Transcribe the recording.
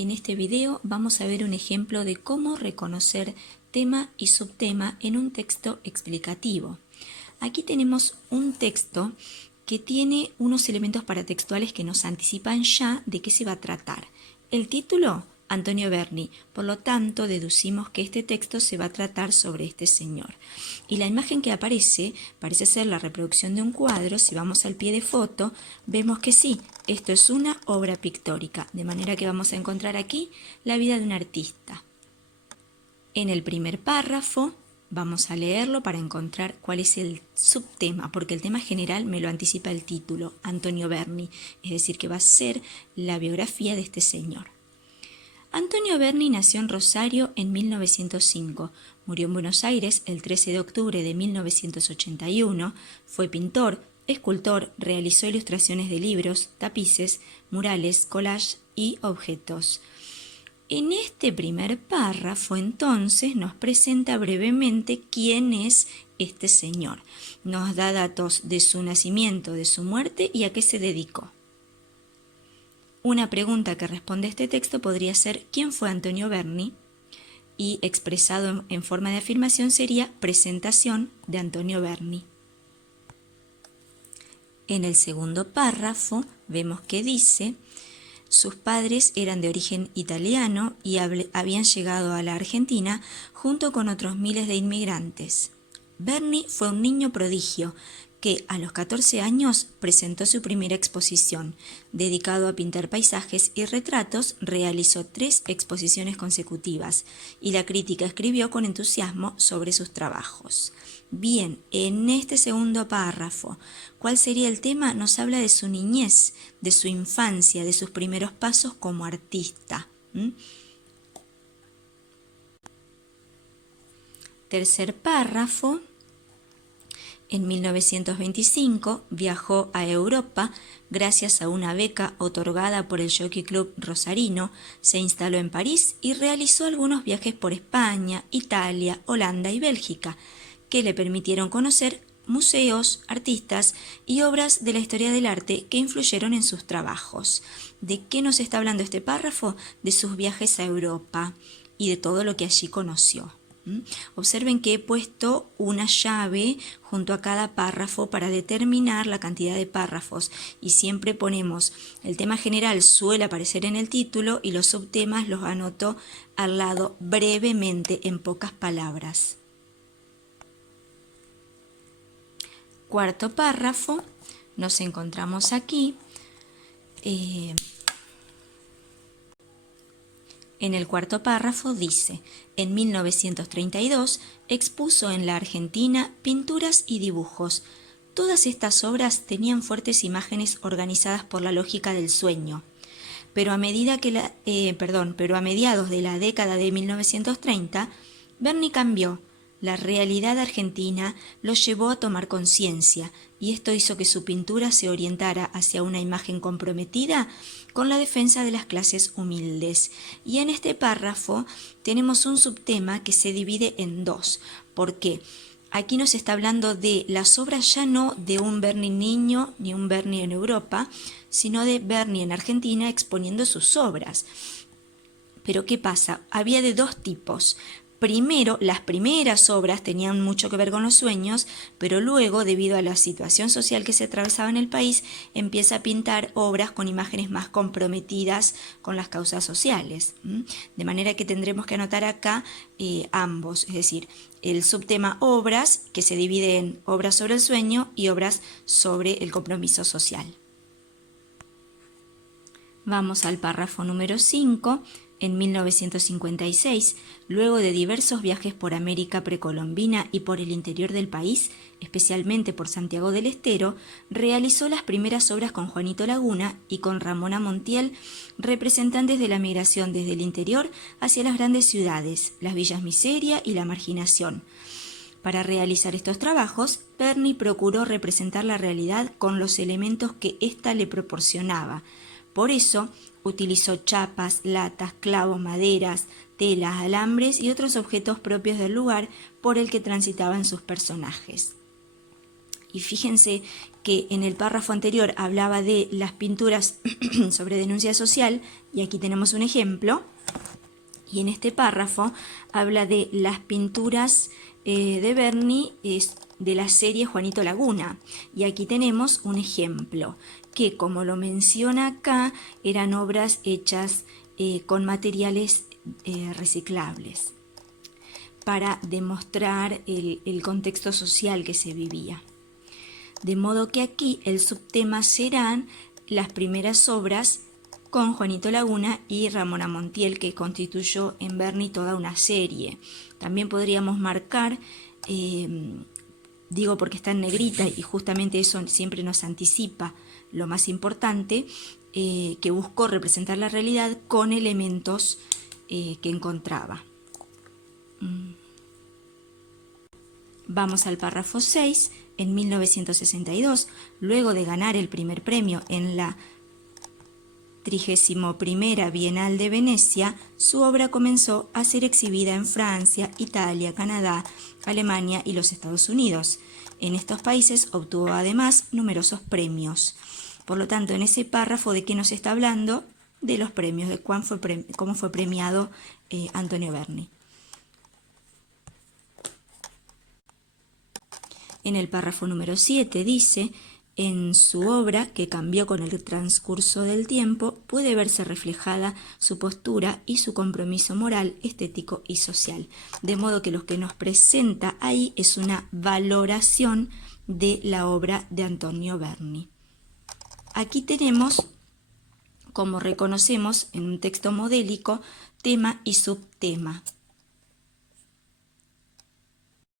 En este video vamos a ver un ejemplo de cómo reconocer tema y subtema en un texto explicativo. Aquí tenemos un texto que tiene unos elementos paratextuales que nos anticipan ya de qué se va a tratar. El título, Antonio Berni, por lo tanto deducimos que este texto se va a tratar sobre este señor. Y la imagen que aparece parece ser la reproducción de un cuadro. Si vamos al pie de foto, vemos que sí, esto es una obra pictórica, de manera que vamos a encontrar aquí la vida de un artista. En el primer párrafo vamos a leerlo para encontrar cuál es el subtema, porque el tema general me lo anticipa el título, Antonio Berni, es decir, que va a ser la biografía de este señor. Antonio Berni nació en Rosario en 1905, murió en Buenos Aires el 13 de octubre de 1981, fue pintor, escultor, realizó ilustraciones de libros, tapices, murales, collage y objetos. En este primer párrafo, entonces, nos presenta brevemente quién es este señor. Nos da datos de su nacimiento, de su muerte y a qué se dedicó. Una pregunta que responde este texto podría ser ¿quién fue Antonio Berni? Y expresado en forma de afirmación sería presentación de Antonio Berni. En el segundo párrafo vemos que dice: sus padres eran de origen italiano y habían llegado a la Argentina junto con otros miles de inmigrantes. Berni fue un niño prodigio que a los 14 años presentó su primera exposición. Dedicado a pintar paisajes y retratos, realizó 3 exposiciones consecutivas y la crítica escribió con entusiasmo sobre sus trabajos. Bien, en este segundo párrafo, ¿cuál sería el tema? Nos habla de su niñez, de su infancia, de sus primeros pasos como artista. Tercer párrafo. En 1925 viajó a Europa gracias a una beca otorgada por el Jockey Club rosarino, se instaló en París y realizó algunos viajes por España, Italia, Holanda y Bélgica, que le permitieron conocer museos, artistas y obras de la historia del arte que influyeron en sus trabajos. ¿De qué nos está hablando este párrafo? De sus viajes a Europa y de todo lo que allí conoció. Observen que he puesto una llave junto a cada párrafo para determinar la cantidad de párrafos y siempre ponemos el tema general, suele aparecer en el título y los subtemas los anoto al lado brevemente en pocas palabras. Cuarto párrafo, nos encontramos aquí. En el cuarto párrafo dice: en 1932 expuso en la Argentina pinturas y dibujos. Todas estas obras tenían fuertes imágenes organizadas por la lógica del sueño. Pero a mediados de la década de 1930, Berni cambió. La realidad argentina lo llevó a tomar conciencia y esto hizo que su pintura se orientara hacia una imagen comprometida con la defensa de las clases humildes. Y en este párrafo tenemos un subtema que se divide en 2. ¿Por qué? Aquí nos está hablando de las obras ya no de un Berni niño ni un Berni en Europa, sino de Berni en Argentina exponiendo sus obras. Pero ¿qué pasa? Había de 2 tipos. Primero, las primeras obras tenían mucho que ver con los sueños, pero luego, debido a la situación social que se atravesaba en el país, empieza a pintar obras con imágenes más comprometidas con las causas sociales. De manera que tendremos que anotar acá ambos, es decir, el subtema obras, que se divide en obras sobre el sueño y obras sobre el compromiso social. Vamos al párrafo número 5. En 1956, luego de diversos viajes por América precolombina y por el interior del país, especialmente por Santiago del Estero, realizó las primeras obras con Juanito Laguna y con Ramona Montiel, representantes de la migración desde el interior hacia las grandes ciudades, las villas miseria y la marginación. Para realizar estos trabajos, Berni procuró representar la realidad con los elementos que ésta le proporcionaba. Por eso, utilizó chapas, latas, clavos, maderas, telas, alambres y otros objetos propios del lugar por el que transitaban sus personajes. Y fíjense que en el párrafo anterior hablaba de las pinturas sobre denuncia social, y aquí tenemos un ejemplo, y en este párrafo habla de las pinturas de Berni de la serie Juanito Laguna, y aquí tenemos un ejemplo, que como lo menciona acá, eran obras hechas con materiales reciclables, para demostrar el contexto social que se vivía. De modo que aquí el subtema serán las primeras obras con Juanito Laguna y Ramona Montiel, que constituyó en Berni toda una serie. También podríamos marcar, digo porque está en negrita y justamente eso siempre nos anticipa lo más importante, que buscó representar la realidad con elementos que encontraba. Vamos al párrafo 6. En 1962, luego de ganar el primer premio en la 31ª Bienal de Venecia, su obra comenzó a ser exhibida en Francia, Italia, Canadá, Alemania y los Estados Unidos. En estos países obtuvo además numerosos premios. Por lo tanto, en ese párrafo, ¿de qué nos está hablando? De los premios, de cómo fue premiado Antonio Berni. En el párrafo número 7 dice: en su obra, que cambió con el transcurso del tiempo, puede verse reflejada su postura y su compromiso moral, estético y social. De modo que lo que nos presenta ahí es una valoración de la obra de Antonio Berni. Aquí tenemos, como reconocemos en un texto modélico, tema y subtema.